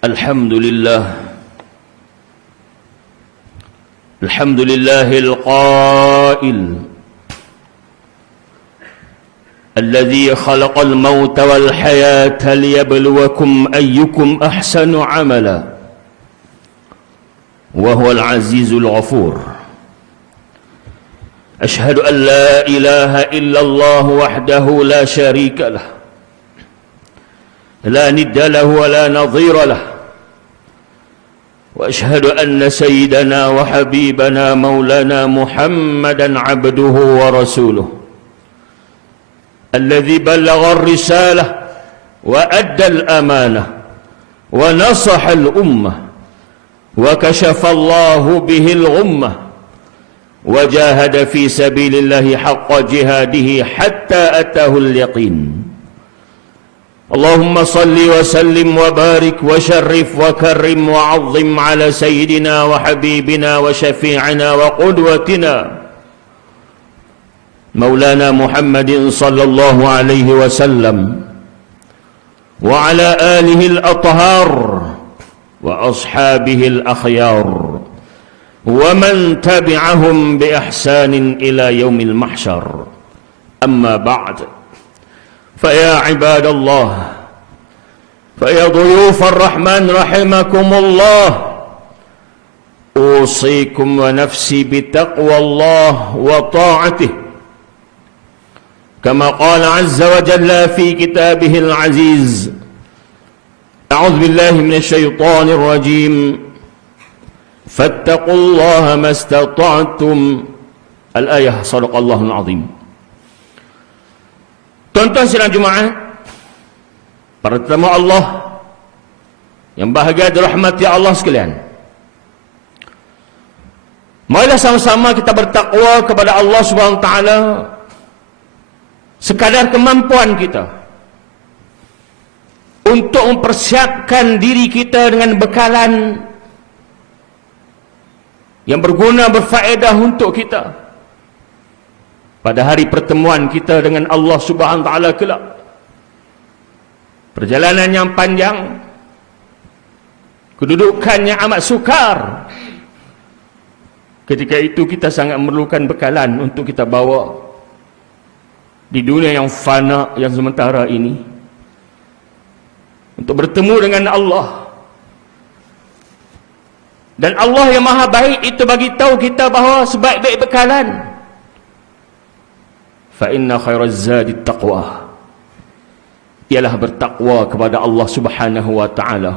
الحمد لله القائل الذي خلق الموت والحياة ليبلوكم أيكم أحسن عملا وهو العزيز الغفور. أشهد أن لا إله إلا الله وحده لا شريك له لا ند له ولا نظير له، وأشهد أن سيدنا وحبيبنا مولانا محمدا عبده ورسوله الذي بلغ الرسالة وأدى الأمانة ونصح الأمة وكشف الله به الغمة وجاهد في سبيل الله حق جهاده حتى أتاه اليقين. اللهم صل وسلم وبارك وشرف وكرم وعظم على سيدنا وحبيبنا وشفيعنا وقدوتنا مولانا محمد صلى الله عليه وسلم وعلى آله الأطهار وأصحابه الأخيار ومن تبعهم بإحسان إلى يوم المحشر. أما بعد، فيا عباد الله، فيا ضيوف الرحمن رحمكم الله، أوصيكم ونفسي بتقوى الله وطاعته كما قال عز وجل في كتابه العزيز: أعوذ بالله من الشيطان الرجيم فاتقوا الله ما استطعتم. الآية. صدق الله العظيم. Tuan-tuan sidang Jumaat, para tetamu Allah yang bahagia dirahmati Allah sekalian, marilah sama-sama kita bertakwa kepada Allah Subhanahu wa taala sekadar kemampuan kita untuk mempersiapkan diri kita dengan bekalan yang berguna, berfaedah untuk kita pada hari pertemuan kita dengan Allah Subhanahu wa taala kelak. Perjalanan yang panjang, kedudukan yang amat sukar. Ketika itu kita sangat memerlukan bekalan untuk kita bawa di dunia yang fana, yang sementara ini, untuk bertemu dengan Allah. Dan Allah yang maha baik itu bagi tahu kita bahawa sebaik-baik bekalan, fa inna khairaz zadi taqwa, ialah bertakwa kepada Allah Subhanahu wa taala,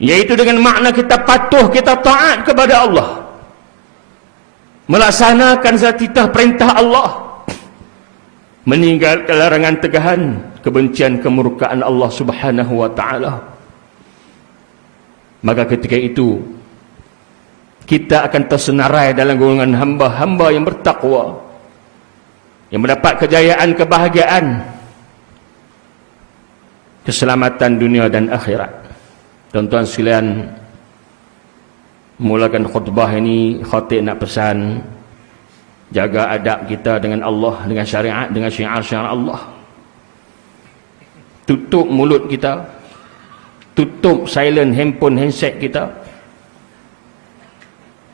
yaitu dengan makna kita patuh, kita taat kepada Allah, melaksanakan zatitah perintah Allah, meninggalkan larangan tegahan, kebencian, kemurkaan Allah Subhanahu wa taala. Maka ketika itu kita akan tersenarai dalam golongan hamba-hamba yang bertakwa, yang mendapat kejayaan, kebahagiaan, keselamatan dunia dan akhirat. Tuan-tuan sekalian, mulakan khutbah ini, khatib nak pesan, jaga adab kita dengan Allah, dengan syariat, dengan syiar-syiar Allah. Tutup mulut kita, tutup silent handphone, handset kita.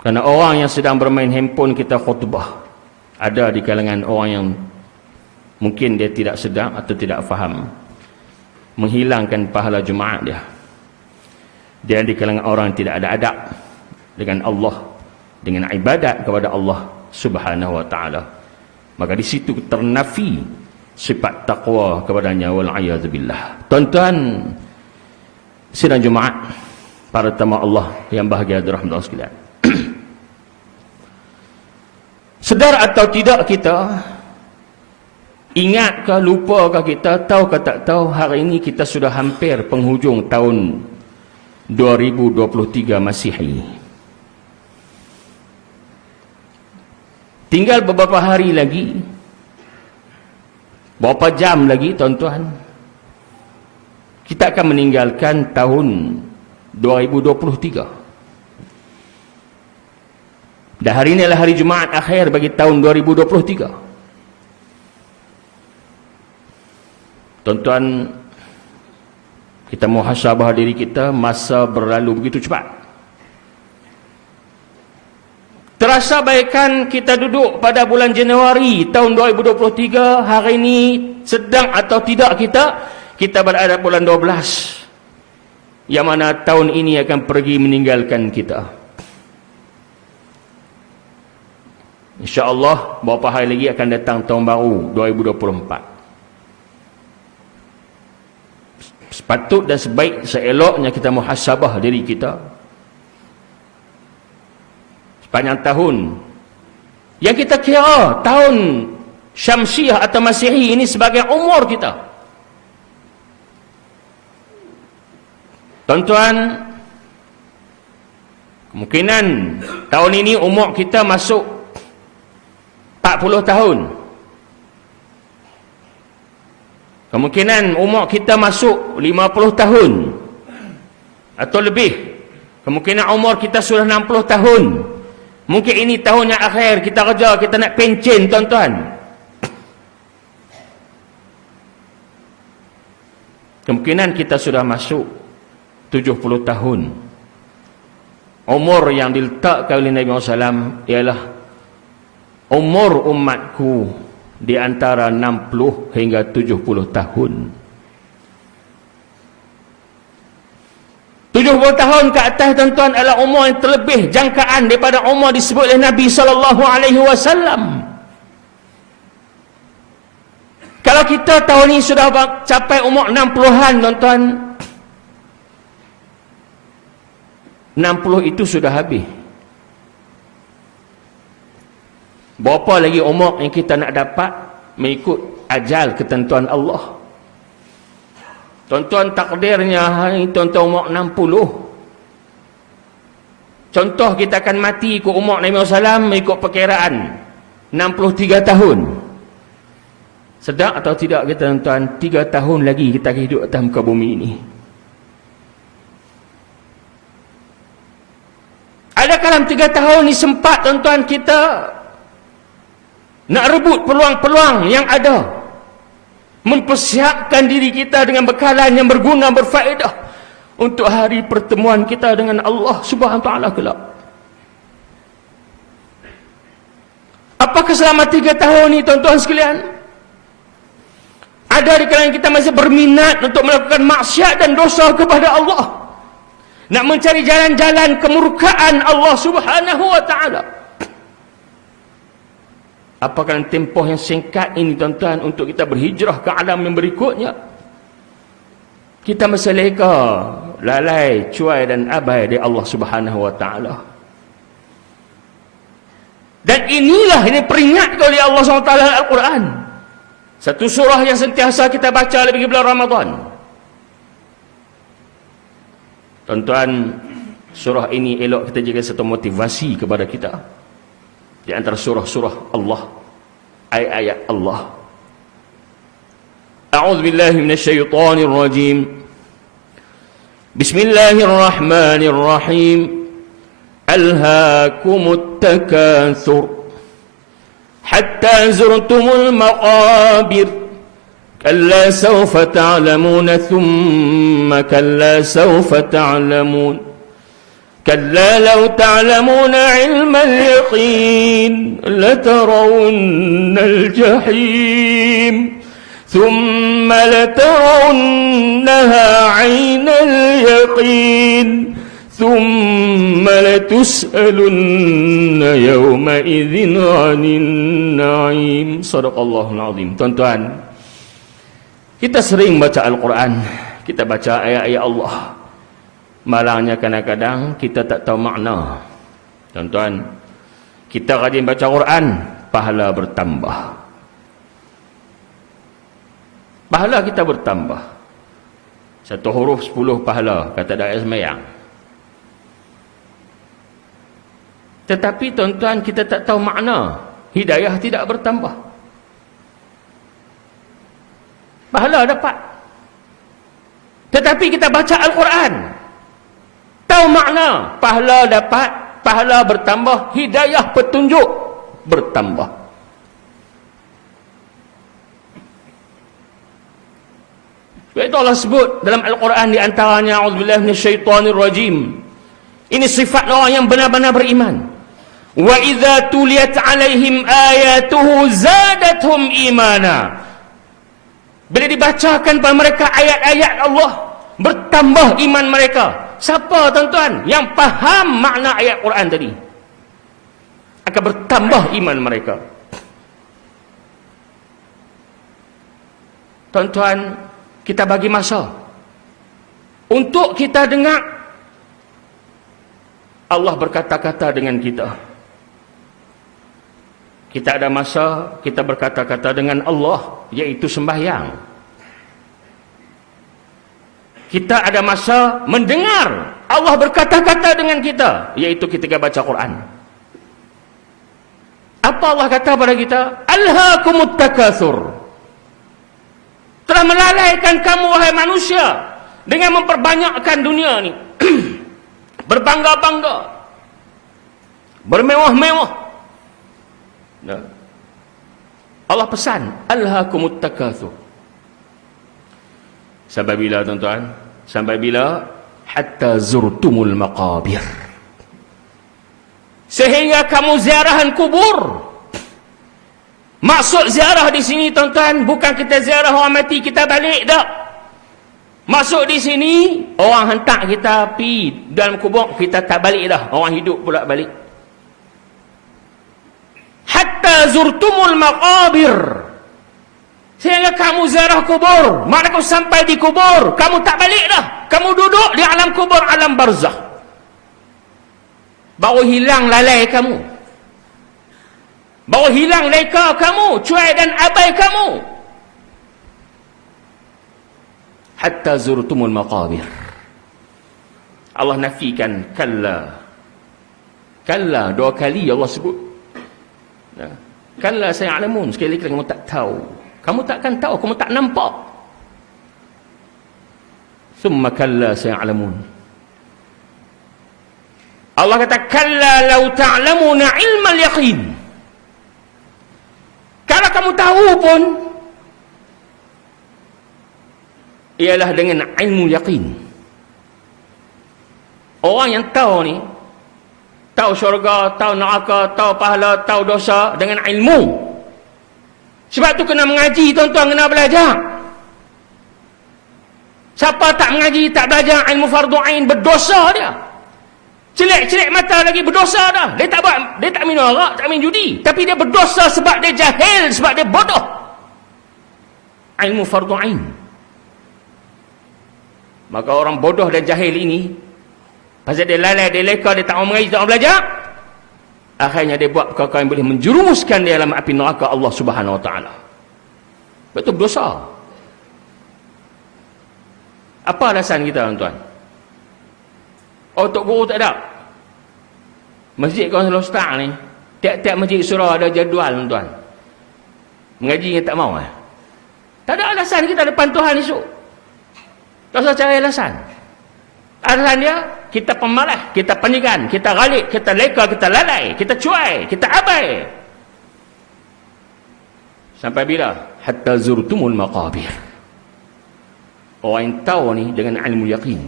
Kerana orang yang sedang bermain handphone kita khutbah, ada di kalangan orang yang mungkin dia tidak sedar atau tidak faham, menghilangkan pahala Jumaat dia. Dia di kalangan orang yang tidak ada adab dengan Allah, dengan ibadat kepada Allah Subhanahu wa taala. Maka di situ ternafi sifat takwa kepadanya, wal a'yadzu billah. Tuan-tuan sidang Jumaat, para tamu Allah yang bahagia dirahmati Allah sekalian, sedar atau tidak kita, ingatkah, lupakah kita, tahukah tak tahu, hari ini kita sudah hampir penghujung tahun 2023 Masihi. Tinggal beberapa hari lagi, beberapa jam lagi, tuan-tuan, kita akan meninggalkan tahun 2023. Dan hari ini adalah hari Jumaat akhir bagi tahun 2023. Tuan-tuan, Kita muhasabah diri kita, masa berlalu begitu cepat. Terasa bagaikan kita duduk pada bulan Januari tahun 2023, hari ini sedang atau tidak kita berada bulan 12, yang mana tahun ini akan pergi meninggalkan kita. InsyaAllah beberapa hari lagi akan datang tahun baru 2024. Sepatut dan sebaik seeloknya kita muhasabah diri kita sepanjang tahun yang kita kira tahun Syamsiah atau Masihi ini sebagai umur kita. Tuan-tuan, kemungkinan tahun ini umur kita masuk 40 tahun. Kemungkinan umur kita masuk 50 tahun atau lebih. Kemungkinan umur kita sudah 60 tahun. Mungkin ini tahun yang akhir kita kerja, kita nak pencen, tuan-tuan. Kemungkinan kita sudah masuk 70 tahun. Umur yang diletakkan oleh Nabi SAW ialah umur umatku di antara 60 hingga 70 tahun. 70 tahun ke atas, tuan-tuan, adalah umur yang terlebih jangkaan daripada umur disebut oleh Nabi SAW. Kalau kita tahun ini sudah capai umur 60-an, tuan-tuan, 60 itu sudah habis. Berapa lagi umur yang kita nak dapat mengikut ajal ketentuan Allah? Tuan-tuan, takdirnya hari tuan-tuan umur 60. Contoh, kita akan mati ikut umur Nabi SAW mengikut perkiraan 63 tahun. Sedar atau tidak kita, tuan-tuan, 3 tahun lagi kita akan hidup atas muka bumi ini. Adakah dalam 3 tahun ni sempat, tuan-tuan, kita nak rebut peluang-peluang yang ada, mempersiapkan diri kita dengan bekalan yang berguna, berfaedah untuk hari pertemuan kita dengan Allah Subhanahu Wa Taala kelak? Apakah selama 3 tahun ni, tuan-tuan sekalian, ada di kalangan kita masih berminat untuk melakukan maksiat dan dosa kepada Allah, nak mencari jalan-jalan kemurkaan Allah Subhanahu Wa Taala? Apakah tempoh yang singkat ini, tuan-tuan, untuk kita berhijrah ke alam yang berikutnya, kita masih leka, lalai, cuai dan abai dari Allah Subhanahu Wa Taala? Dan inilah ini peringatkan oleh Allah SWT dalam Al-Quran. Satu surah yang sentiasa kita baca lebih bulan Ramadan. Tuan-tuan, surah ini elok kita jaga satu motivasi kepada kita. Di antara surah-surah Allah, ayat-ayat Allah. A'udzu billahi minasyaitonir rajim. Bismillahirrahmanirrahim. Alhaakumut takatsur hatta zurtumul maqabir. Kalla sawfa ta'lamun thumma kalla sawfa ta'lamun. كلا لو تعلمون علم اليقين لترون الجحيم ثم لترونها عين اليقين ثم لتسألن يومئذ عن النعيم. صدق الله العظيم. Tuan-tuan, kita sering baca Al-Quran, kita baca ayat-ayat Allah. Malangnya kadang-kadang kita tak tahu makna. Tuan-tuan, kita rajin baca Quran, pahala bertambah. Pahala kita bertambah. Satu huruf 10 pahala, kata da'i semayang. Tetapi, tuan-tuan, kita tak tahu makna. Hidayah tidak bertambah. Pahala dapat. Tetapi kita baca Al-Quran, tahu makna, pahala dapat, pahala bertambah, hidayah petunjuk bertambah. Sebab itu Allah sebut dalam Al-Quran di antaranya, a'udzubillahi minasyaitonir rajim. Ini sifat orang yang benar-benar beriman. Wa idza tuliyat 'alaihim ayatuhu zadatuhum imana. Bila dibacakan pada mereka ayat-ayat Allah, bertambah iman mereka. Siapa tuan-tuan yang faham makna ayat Quran tadi? Akan bertambah iman mereka. Tuan-tuan, kita bagi masa untuk kita dengar Allah berkata-kata dengan kita. Kita ada masa kita berkata-kata dengan Allah, iaitu sembahyang. Kita ada masa mendengar Allah berkata-kata dengan kita, iaitu ketika baca Quran. Apa Allah kata pada kita? Alhaakumut takatsur. Telah melalaikan kamu wahai manusia dengan memperbanyakkan dunia ni. Berbangga-bangga, bermewah-mewah. Nah. Allah pesan, alhaakumut takatsur. Sampai bila tuan-tuan? Sampai bila? Hatta zurtumul maqabir. Sehingga kamu ziarahan kubur. Maksud ziarah di sini tuan-tuan, bukan kita ziarah orang mati kita balik tak. Maksud di sini, orang hantar kita pergi dalam kubur, kita tak balik dah. Orang hidup pula balik. Hatta zurtumul maqabir. Sehingga kamu ziarah kubur. Maknanya kamu sampai di kubur, kamu tak balik dah. Kamu duduk di alam kubur, alam barzakh. Baru hilang lalai kamu. Baru hilang leka kamu, cuai dan abai kamu. Hatta zurtumul maqabir. Allah nafikan kalla. Kalla, dua kali Allah sebut. Kalla saya'lamun, sekali lagi kamu tak tahu. Kamu takkan tahu, kamu tak nampak. Summa kalla saya'lamun. Allah kata kalla law ta'lamuna ilmal yaqin. Kalau kamu tahu pun, ialah dengan ilmu yaqin. Orang yang tahu ni, tahu syurga, tahu neraka, tahu pahala, tahu dosa dengan ilmu. Sebab tu kena mengaji tuan-tuan, kena belajar. Siapa tak mengaji, tak belajar ilmu fardu ain, berdosa dia. Celik-celik mata lagi berdosa dah. Dia tak minum arak, tak minum judi. Tapi dia berdosa sebab dia jahil, sebab dia bodoh. Ilmu fardu ain. Maka orang bodoh dan jahil ini, pasal dia lalai, dia leka, dia tak mau mengaji, tak mau belajar, akhirnya dia buat perkara yang boleh menjerumuskan dia dalam api neraka Allah Subhanahu Wa Taala. Betul berdosa. Apa alasan kita tuan-tuan? Oh, Tok Guru tak ada. Masjid Kawasan Lostak ni, tiap-tiap masjid surau ada jadual tuan-tuan. Mengaji yang tak mau. Tak ada alasan kita depan Tuhan esok. Tak usah cari alasan. Alasan dia, kita pemalas, kita penigan, kita galik, kita leka, kita lalai, kita cuai, kita abai. Sampai bila? Hatta zurtumul maqabir. Orang yang tahu ni dengan ilmu yaqin.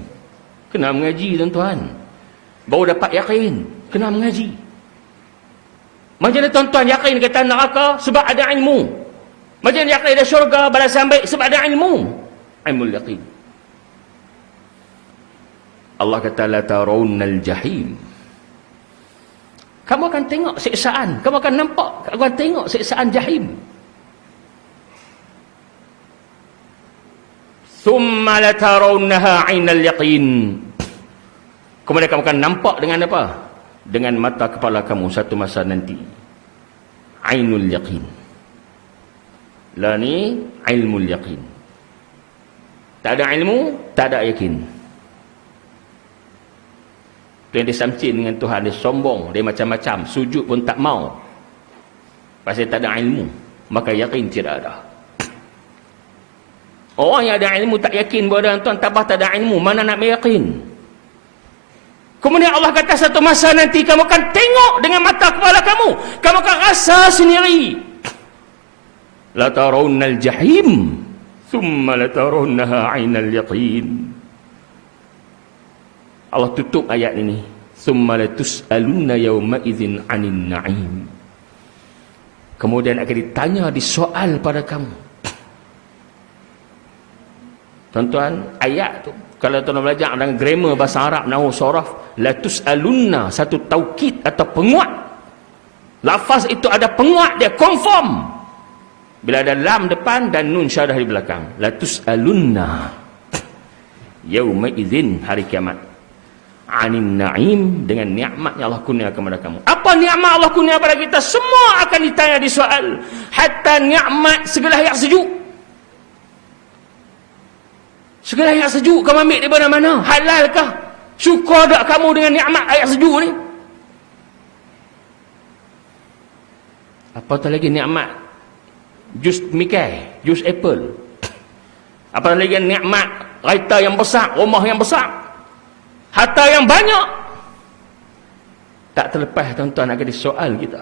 Kena mengaji tuan-tuan. Baru dapat yakin. Kena mengaji. Macam mana tuan-tuan yakin kata neraka? Sebab ada ilmu. Macam mana yakin ada syurga, balasan baik? Sebab ada ilmu. Ilmu yaqin. Allah kata la tarawunnal jahim. Kamu akan tengok siksaan. Kamu akan nampak. Kamu akan tengok siksaan jahim. Thumma la tarawunnaha 'ainal yaqin. Kemudian kamu akan nampak dengan apa? Dengan mata kepala kamu satu masa nanti. Ainul yaqin. La ni ilmul yaqin. Tak ada ilmu, tak ada yakin. Tu yang disamcin dengan Tuhan, dia sombong, dia macam-macam, sujud pun tak mau. Pasal tak ada ilmu, maka yakin tidak ada. Orang yang ada ilmu tak yakin bahawa tuan tabah tak ada ilmu, mana nak yakin? Kemudian Allah kata satu masa nanti kamu akan tengok dengan mata kepala kamu. Kamu akan rasa sendiri. La tarawunnal jahim thumma latarawunnaha 'ainal yaqin. Allah tutup ayat ini, thumma latus'alunna yawma idzin 'anin na'im. Kemudian akan ditanya, disoal pada kamu. Tuan-tuan, ayat tu kalau tuan belajar dengan grammar bahasa Arab, nahwu saraf, latus'alunna, satu taukid atau penguat. Lafaz itu ada penguat, dia confirm. Bila ada lam depan dan nun syarah di belakang. Latus'alunna yauma idzin, hari kiamat, 'anin na'im, dengan nikmat yang Allah kurniakan kepada kamu. Apa nikmat Allah kurniakan kepada kita? Semua akan ditanya, disoal. Hatta nikmat segala yang sejuk. Segala yang sejuk kamu ambil daripada mana? Halalkah? Syukur tak kamu dengan nikmat air sejuk ni? Apatah lagi nikmat jus mikai, jus apple. Apatah lagi nikmat raita yang besar, rumah yang besar, harta yang banyak. Tak terlepas tuan-tuan akan disoal kita.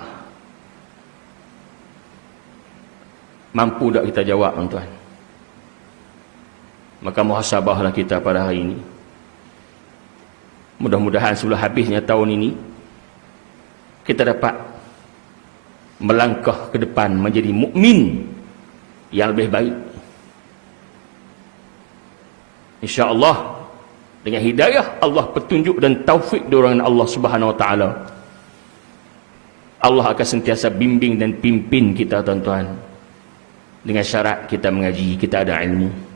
Mampu tak kita jawab tuan-tuan? Maka muhasabahlah kita pada hari ini. Mudah-mudahan sebelum habisnya tahun ini kita dapat melangkah ke depan menjadi mukmin yang lebih baik. InsyaAllah dengan hidayah Allah, petunjuk dan taufik dorongan Allah Subhanahu Wa Taala, Allah akan sentiasa bimbing dan pimpin kita tuan-tuan. Dengan syarat kita mengaji, kita ada ilmu.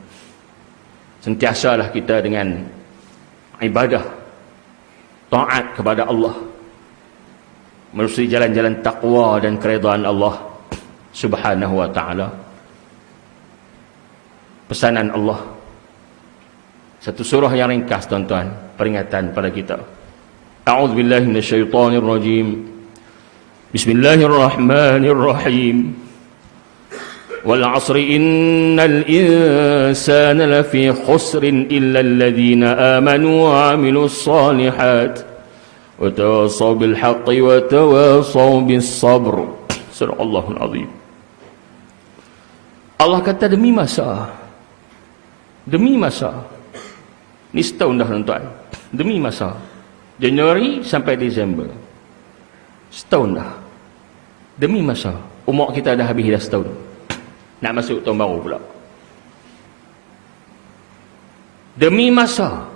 Sentiasalah kita dengan ibadah, taat kepada Allah, menelusuri jalan-jalan taqwa dan keridhaan Allah Subhanahu Wa Taala. Pesanan Allah, satu surah yang ringkas tuan-tuan, peringatan pada kita. A'udzubillahi minasyaitonirrajim. Bismillahirrahmanirrahim. Wal 'asri innal insana lafi khusrin illa alladhina amanu wa 'amilus solihat wa tawassaw bil haqqi wa tawassaw bis sabr. Surahul Azim. Allah kata demi masa. Demi masa. Ni setahun dah tuan-tuan. Demi masa. Januari sampai Disember. Setahun dah. Demi masa. Umur kita dah habis dah setahun. Nak masuk tahun baru pula. Demi masa.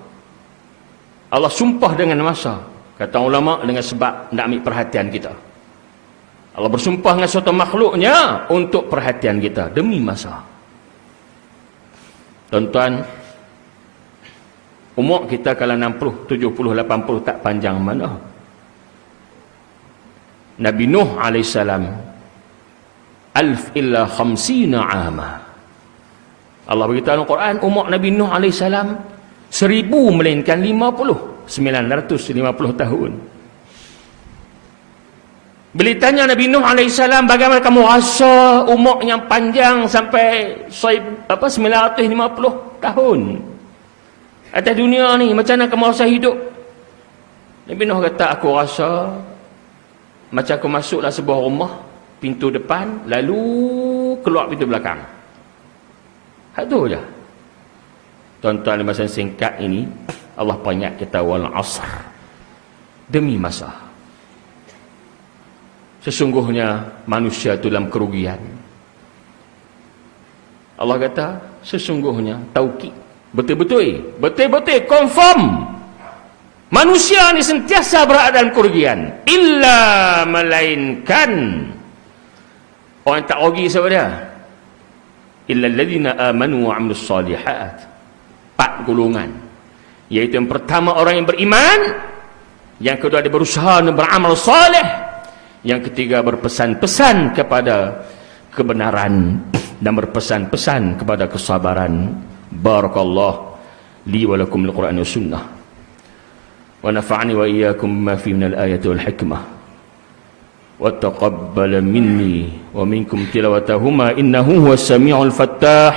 Allah sumpah dengan masa. Kata ulama, dengan sebab nak ambil perhatian kita. Allah bersumpah dengan suatu makhluknya untuk perhatian kita. Demi masa. Tuan-tuan, umur kita kalau 60, 70, 80 tak panjang mana. Nabi Nuh alaihissalam, alf illa khamsina ama. Allah beritahu dalam Quran, umur Nabi Nuh alaihissalam 1000 melainkan 50, 950 tahun. Bila tanya Nabi Nuh alaihissalam, bagaimana kamu rasa umur yang panjang sampai 950 tahun atas dunia ni, macam mana kamu rasa hidup? Nabi Nuh kata, aku rasa macam aku masuklah sebuah rumah, pintu depan, lalu keluar pintu belakang. Hak tu je. Tuan-tuan, di masa singkat ini Allah peringat kita, wal 'asr, demi masa. Sesungguhnya manusia itu dalam kerugian. Allah kata, sesungguhnya taukid, betul-betul confirm, manusia ni sentiasa berada dalam kerugian. Illa, melainkan orang tak rugi siapa dia? Illa alladhina amanu wa 'amilus solihat. 4 golongan. Iaitu yang pertama orang yang beriman, yang kedua dia berusaha dan beramal soleh, yang ketiga berpesan-pesan kepada kebenaran dan berpesan-pesan kepada kesabaran. Barakallah li wa lakum bil Qur'an wa sunnah. Wa nafa'ani wa iyyakum bima fi min al-ayati wal hikmah. وتقبل مني ومنكم تلاوتهما إنه هو السميع الفتاح.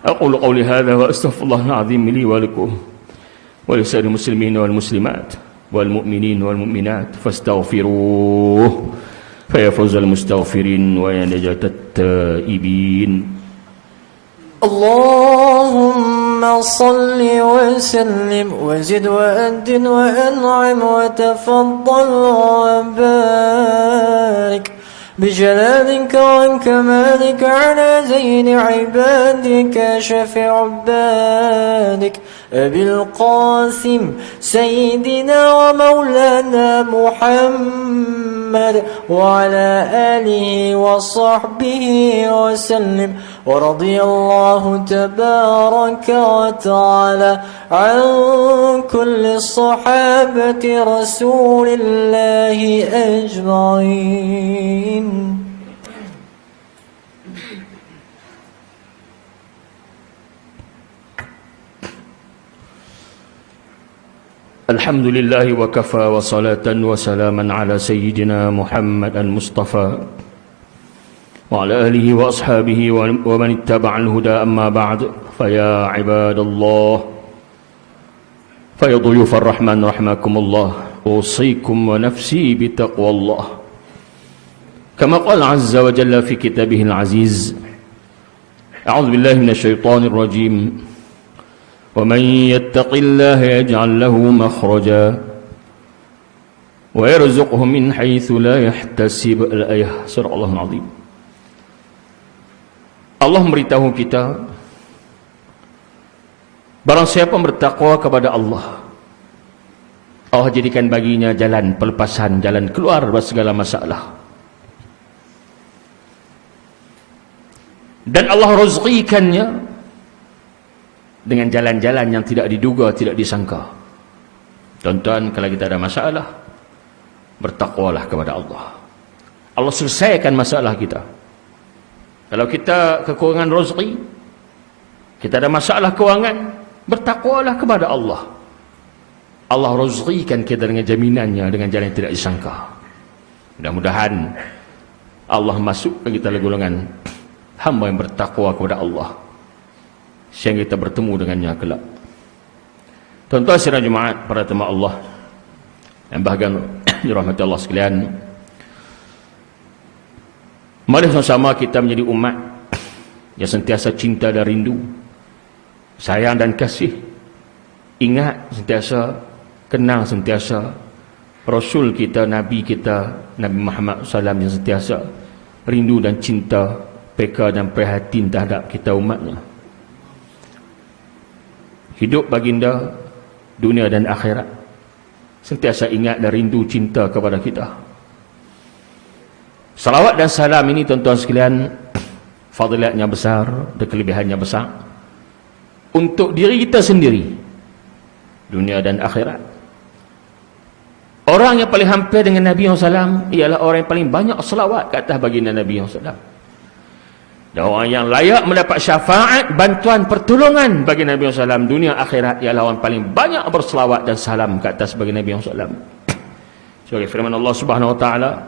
أقول قولي هذا وأستغفر الله العظيم لي ولكم ولسائر المسلمين والمسلمات والمؤمنين والمؤمنات فاستغفروه فيا فوز المستغفرين ويا نجاة التائبين. اللهم صل وسلم وزد وأد وأنعم وتفضل وبارك بجلالك وكمالك على زين عبادك شفيع عبادك أبي القاسم سيدنا ومولانا محمد وعلى آله وصحبه وسلم. ورضي الله تبارك وتعالى عن كل صحابة رسول الله أجمعين. الحمد لله وكفى وصلاة وسلاما على سيدنا محمد المصطفى وعلى آله وأصحابه ومن اتبع الهدى. أما بعد، فيا عباد الله، فيا ضيوف الرحمن رحمكم الله، أوصيكم ونفسي بتقوى الله كما قال عز وجل في كتابه العزيز: أعوذ بالله من الشيطان الرجيم: ومن يتق الله يجعل له مخرجا ويرزقه من حيث لا يحتسب. Al-ayah, surah Allah Al-Azim. Allah memberitahu kita, barang siapa bertakwa kepada Allah, Allah jadikan baginya jalan pelepasan, jalan keluar dari segala masalah. Dan Allah rezekikannya dengan jalan-jalan yang tidak diduga, tidak disangka. Tuan-tuan, kalau kita ada masalah, bertakwalah kepada Allah. Allah selesaikan masalah kita. Kalau kita kekurangan rezeki, kita ada masalah kewangan, bertakwalah kepada Allah. Allah rezekikan kita dengan jaminannya, dengan jalan yang tidak disangka. Mudah-mudahan Allah masukkan kita dalam golongan hamba yang bertakwa kepada Allah, sehingga kita bertemu dengannya kelak. Tuan-tuan sidang Jumaat, para jemaah Allah yang bahagia dirahmati Allah sekalian, mari sama-sama kita menjadi umat yang sentiasa cinta dan rindu, sayang dan kasih, ingat sentiasa, kenang sentiasa Rasul kita, Nabi kita, Nabi Muhammad SAW, yang sentiasa rindu dan cinta, peka dan prihatin terhadap kita umatnya. Hidup baginda dunia dan akhirat, sentiasa ingat dan rindu cinta kepada kita. Salawat dan salam ini, tuan-tuan sekalian, fadilatnya besar dan kelebihannya besar untuk diri kita sendiri, dunia dan akhirat. Orang yang paling hampir dengan Nabi SAW ialah orang yang paling banyak salawat ke atas baginda Nabi SAW. Dan orang yang layak mendapat syafaat, bantuan, pertolongan bagi Nabi SAW dunia akhirat ialah orang paling banyak berselawat dan salam ke atas bagi Nabi SAW. Sebagai firman Allah Subhanahu Wa Taala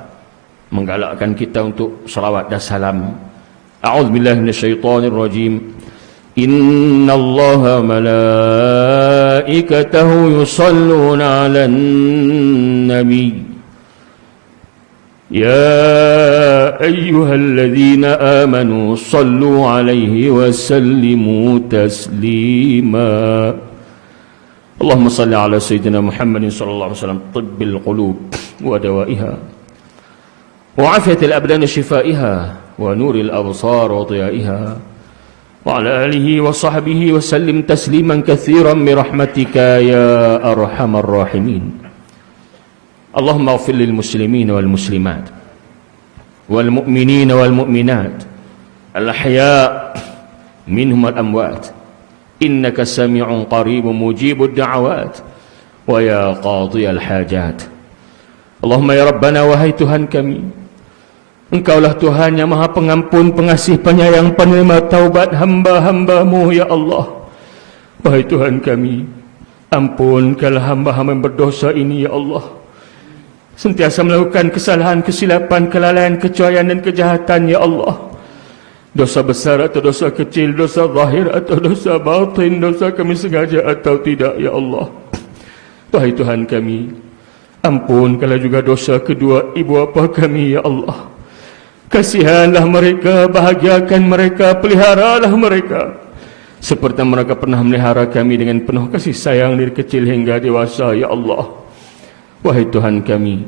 menggalakkan kita untuk salawat dan salam. A'udzubillahi minasyaitonir rajim. Innallaha malaikatahu yusalluna 'alan nabi. يا أيها الذين آمنوا صلوا عليه وسلموا تسليما. اللهم صل على سيدنا محمد صلى الله عليه وسلم طب القلوب ودوائها وعافية الأبدان شفائها ونور الأبصار وضيائها وعلى آله وصحبه وسلم تسليما كثيرا برحمتك يا أرحم الراحمين. اللهم اغفر للمسلمين والمسلمات والمؤمنين والمؤمنات الأحياء منهم والأموات إنك سميع قريب مجيب الدعوات ويا قاضي الحاجات. اللهم ya Rabbana, wahai Tuhan kami, Engkaulah Tuhan yang Maha Pengampun, Pengasih, Penyayang, penerima taubat hamba-hambamu, ya Allah. Wahai Tuhan kami, ampunkanlah hamba-hamba yang berdosa ini, ya Allah. Sentiasa melakukan kesalahan, kesilapan, kelalaian, kecuaian dan kejahatan, ya Allah. Dosa besar atau dosa kecil, dosa zahir atau dosa batin, dosa kami sengaja atau tidak, ya Allah. Wahai Tuhan kami, ampunkanlah juga dosa kedua ibu bapa kami, ya Allah. Kasihanlah mereka, bahagiakan mereka, peliharalah mereka. seperti mereka pernah melihara kami dengan penuh kasih sayang dari kecil hingga dewasa, ya Allah. Wahai Tuhan kami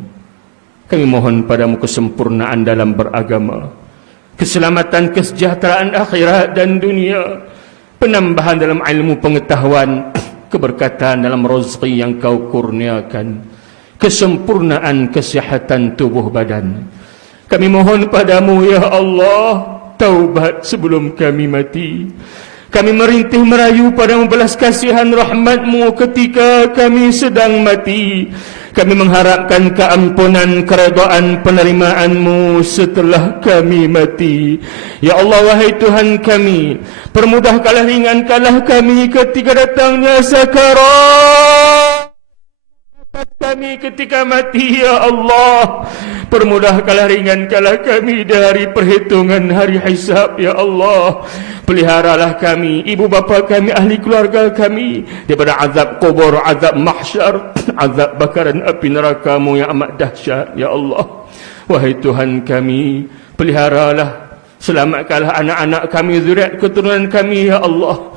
mohon padamu kesempurnaan dalam beragama, keselamatan, kesejahteraan akhirat dan dunia, penambahan dalam ilmu pengetahuan, keberkatan dalam rezeki yang kau kurniakan, kesempurnaan kesihatan tubuh badan. Kami mohon padamu, ya Allah, taubat sebelum kami mati. Kami merintih merayu padamu belas kasihan rahmatmu ketika kami sedang mati. Kami mengharapkan keampunan, keredaan, penerimaanmu setelah kami mati. Ya Allah, wahai Tuhan kami, permudahkanlah, ringankanlah kami ketika datangnya sakarat kami ketika mati, ya Allah. Permudahkanlah, ringankanlah kami dari perhitungan hari hisab, ya Allah. Peliharalah kami, ibu bapa kami, ahli keluarga kami daripada azab kubur, azab mahsyar, azab bakaran api neraka-Mu yang amat dahsyat, ya Allah. Wahai Tuhan kami, peliharalah, selamatkanlah anak-anak kami, zuriat keturunan kami, ya Allah.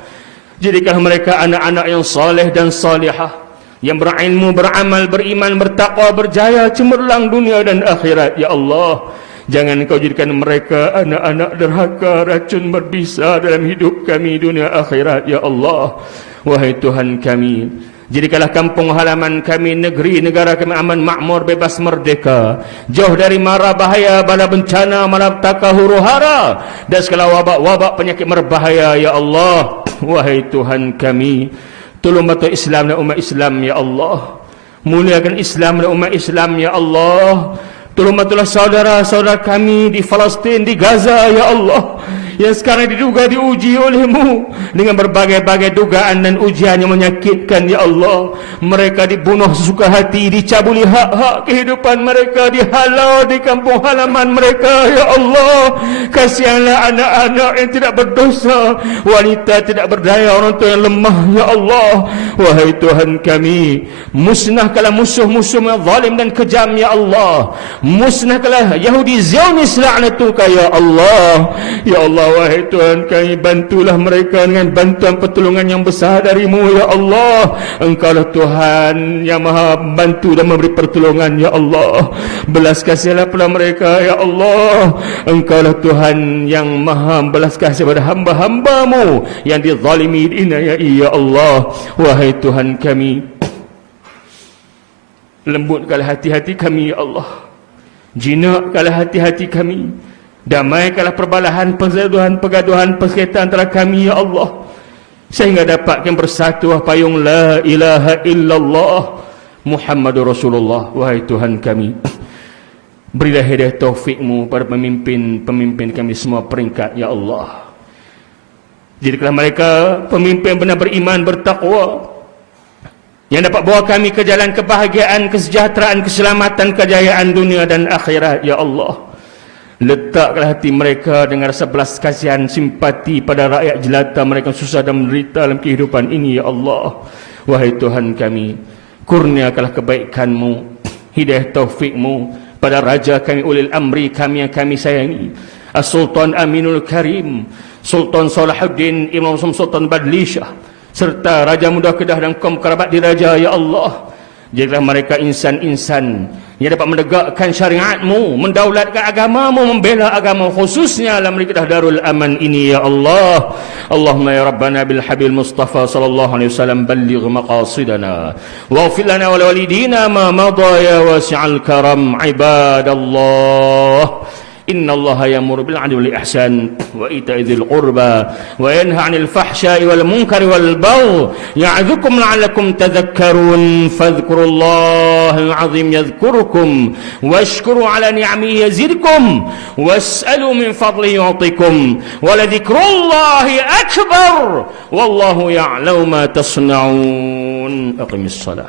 Jadikanlah mereka anak-anak yang saleh dan salihah, yang berilmu, beramal, beriman, bertakwa, berjaya, cemerlang dunia dan akhirat, ya Allah. Jangan Kau jadikan mereka anak-anak derhaka, racun berbisa dalam hidup kami dunia akhirat, ya Allah. Wahai Tuhan kami, jadikanlah kampung halaman kami, negeri, negara kami aman, makmur, bebas, merdeka, jauh dari mara bahaya, bala bencana, malapetaka, huru-hara dan segala wabak-wabak penyakit berbahaya, ya Allah. Wahai Tuhan kami, tolong bantu Islam dan umat Islam, ya Allah. Muliakan Islam dan umat Islam, ya Allah. Tolong bantulah saudara-saudara kami di Palestin, di Gaza, ya Allah, yang sekarang diduga diuji oleh-Mu dengan berbagai-bagai dugaan dan ujian yang menyakitkan, ya Allah. Mereka dibunuh sesuka hati, dicabuli hak-hak kehidupan mereka, dihalau di kampung halaman mereka, ya Allah. Kasihanlah anak-anak yang tidak berdosa, wanita tidak berdaya, orang tua yang lemah, ya Allah. Wahai Tuhan kami, musnahkanlah musuh-musuh yang zalim dan kejam, ya Allah. Musnahkanlah Yahudi Zionis la'natuka, ya Allah. Ya Allah, wahai Tuhan kami, bantulah mereka dengan bantuan pertolongan yang besar dari-Mu, ya Allah. Engkaulah Tuhan yang maha bantu dan memberi pertolongan, ya Allah. Belas kasihanlah pada mereka, ya Allah. Engkaulah Tuhan yang maha belas kasih pada hamba-hamba-Mu yang dizalimi, diinayai, ya Allah. Wahai Tuhan kami, lembutkanlah hati-hati kami, ya Allah. Jinakkanlah hati-hati kami, damaikanlah perbalahan, pergaduhan, persekitaran antara kami, ya Allah, sehingga dapatkan bersatu payung la ilaha illallah Muhammadur Rasulullah. Wahai Tuhan kami, berilah hidayah taufik-Mu pada pemimpin kami semua peringkat, ya Allah. Jadikanlah mereka pemimpin benar beriman, bertakwa, yang dapat bawa kami ke jalan kebahagiaan, kesejahteraan, keselamatan, kejayaan dunia dan akhirat, ya Allah. Letakkanlah hati mereka dengan rasa belas kasihan, simpati pada rakyat jelata mereka susah dan menderita dalam kehidupan ini, ya Allah. Wahai Tuhan kami, kurniakanlah kebaikan-Mu, hidayah taufik-Mu pada raja kami, ulil amri kami yang kami sayangi, As-Sultan Aminul Karim, Sultan Salahuddin Imam Sultan Badlishah, serta Raja Muda Kedah dan kaum kerabat diraja, ya Allah. Jadilah mereka insan-insan yang dapat menegakkan syariat-Mu, mendaulatkan agama-Mu, membela agama, khususnya dalam negeri Kedah Darul Aman ini, ya Allah. Allahumma ya Rabbana bil habil Mustafa sallallahu alaihi wasallam, balligh maqasidana waghfir lana wa liwalidina ma madha ya wasi'al karam. Ibadallah, inna Allah ya'muru bil 'adli wal ihsan wa ita'i dzil qurba wa yanha 'anil fahsya'i wal munkari wal baghi ya'idzukum la'allakum tadhakkarun. Fadhkurullahal 'azim yadhkurukum washkuru 'ala ni'amihi yazidkum was'alu min fadlihi yu'tikum wa la dzikrullahi akbar wallahu ya'lamu ma tasna'un. Aqimis shalah.